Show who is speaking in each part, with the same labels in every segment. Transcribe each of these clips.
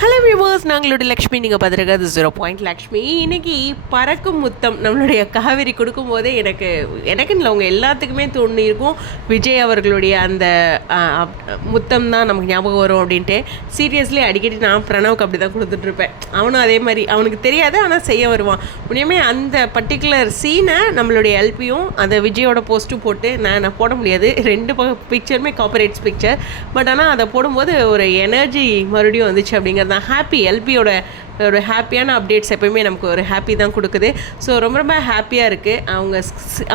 Speaker 1: Hello. Hello viewers நாங்களுடைய லக்ஷ்மி நீங்கள் பார்த்துருக்காது ஜீரோ பாயிண்ட் லக்ஷ்மி. இன்னைக்கு பறக்கும் முத்தம் நம்மளுடைய காவேரி கொடுக்கும்போதே எனக்கு எனக்குன்னு இல்லை அவங்க எல்லாத்துக்குமே தோணியிருக்கும் விஜய் அவர்களுடைய அந்த முத்தம் தான் நமக்கு ஞாபகம் வரும் அப்படின்ட்டு. சீரியஸ்லி அடிக்கடி நான் பிரணவுக்கு அப்படி தான் கொடுத்துட்ருப்பேன். அவனும் அதே மாதிரி அவனுக்கு தெரியாது ஆனால் செய்ய வருவான். உண்மையுமே அந்த பர்டிகுலர் சீனை நம்மளுடைய எல்பியும் அந்த விஜயோட போஸ்ட்டும் போட்டு நான் நான் போட முடியாது. ரெண்டு பிக்சருமே காப்பரேட்ஸ் பிக்சர் பட் ஆனால் அதை போடும்போது ஒரு எனர்ஜி மறுபடியும் வந்துச்சு அப்படிங்கிறது தான் ஹாப்பி எல்பியோட ஒரு ஹாப்பியான அப்டேட்ஸ் எப்பயுமே நமக்கு ஒரு ஹாப்பி தான் கொடுக்குது. ஸோ ரொம்ப ரொம்ப ஹாப்பியாக இருக்குது அவங்க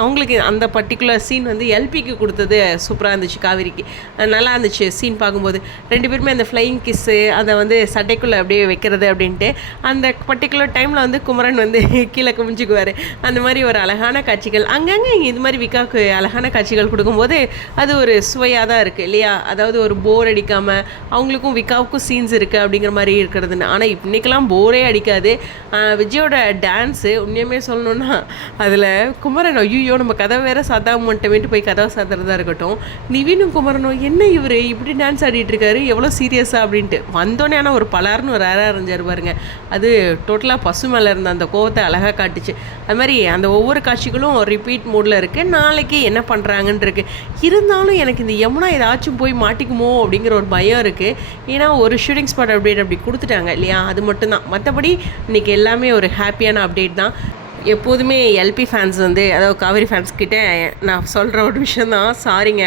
Speaker 1: அவங்களுக்கு அந்த பர்டிகுலர் சீன் வந்து எல்பிக்கு கொடுத்தது சூப்பராக இருந்துச்சு காவேரிக்கு. நல்லா இருந்துச்சு சீன் பார்க்கும்போது. ரெண்டு பேருமே அந்த ஃப்ளையிங் கிஸ்ஸு அதை வந்து சட்டைக்குள்ளே அப்படியே வைக்கிறது அப்படின்ட்டு. அந்த பர்டிகுலர் டைமில் வந்து குமரன் வந்து கீழே குமிஞ்சுக்குவார். அந்த மாதிரி ஒரு அழகான காட்சிகள். அங்கங்கே இது மாதிரி விகாவுக்கு அழகான காட்சிகள் கொடுக்கும்போது அது ஒரு சுவையாக தான் இருக்குது இல்லையா? அதாவது ஒரு போர் அடிக்காமல் அவங்களுக்கும் விக்காவுக்கும் சீன்ஸ் இருக்குது அப்படிங்கிற மாதிரி இருக்கிறதுன்னு. ஆனால் இன்றைக்கெல்லாம் போரே அடிக்காது. விஜயோட டான்ஸு உண்மையுமே சொல்லணுன்னா அதில் குமரன் ஐயோ நம்ம கதை வேற சாத்தாம மட்டுமேட்டு போய் கதவை சாத்துறதா இருக்கட்டும். நிவினும் குமரனும் என்ன இவர்? இப்படி டான்ஸ் ஆடிட்டு இருக்காரு? எவ்வளோ சீரியஸாக அப்படின்ட்டு. வந்தோடனே ஆனால் ஒரு பலார்னு ஒரு அரை அரைஞ்சார் பாருங்க. அது டோட்டலாக பசு மேலே இருந்த அந்த கோவத்தை அழகாக காட்டுச்சு. அது மாதிரி அந்த ஒவ்வொரு காட்சிகளும் ரிப்பீட் மூடில் இருக்குது நாளைக்கு என்ன பண்ணுறாங்கன்னு இருக்கு. இருந்தாலும் எனக்கு இந்த யமுனா ஏதாச்சும் போய் மாட்டிக்குமோ அப்படிங்கிற ஒரு பயம் இருக்குது ஏன்னா ஒரு ஷூட்டிங் ஸ்பாட் அப்டேட் அப்படி கொடுத்துட்டாங்க இல்லையா? அது மட்டும்தான். மற்றபடி இன்னைக்கு எல்லாமே ஒரு ஹாப்பியான அப்டேட் தான். எப்போதுமே எல்பி ஃபேன்ஸ் வந்து அதாவது காவேரி ஃபேன்ஸ்கிட்ட நான் சொல்கிற ஒரு விஷயம் தான் சாரிங்க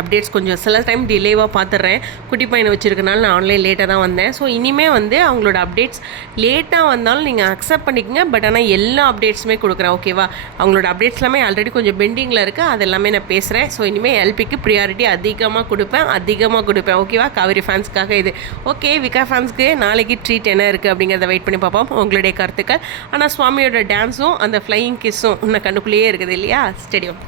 Speaker 1: அப்டேட்ஸ் கொஞ்சம் சில டைம் டிலேவாக பார்த்துட்றேன் குட்டி பையனை வச்சுருக்கனால நான் ஆன்லைன் லேட்டாக தான் வந்தேன். ஸோ இனிமேல் வந்து அவங்களோட அப்டேட்ஸ் லேட்டாக வந்தாலும் நீங்கள் அக்செப்ட் பண்ணிக்கங்க. பட் ஆனால் எல்லா அப்டேட்ஸுமே கொடுக்குறேன். ஓகேவா அவங்களோட அப்டேட்ஸ் எல்லாமே ஆல்ரெடி கொஞ்சம் பெண்டிங்கில் இருக்குது அது எல்லாமே நான் பேசுகிறேன் ஸோ இனிமேல் எல்பிக்கு ப்ரியாரிட்டி அதிகமாக கொடுப்பேன். அதிகமாக கொடுப்பேன். ஓகேவா காவேரி ஃபேன்ஸ்க்காக இது. ஓகே விகா ஃபேன்ஸ்க்கு நாளைக்கு ட்ரீட் என்ன இருக்குது அப்படிங்கிறத வெயிட் பண்ணி பார்ப்போம். உங்களுடைய கருத்துக்கள். ஆனால் சுவாமியோட டான்ஸும் அந்த ஃப்ளையிங் கிஸ்ஸும் இன்னும் கண்ணுக்குள்ளேயே இருக்குது இல்லையா? ஸ்டேடியம்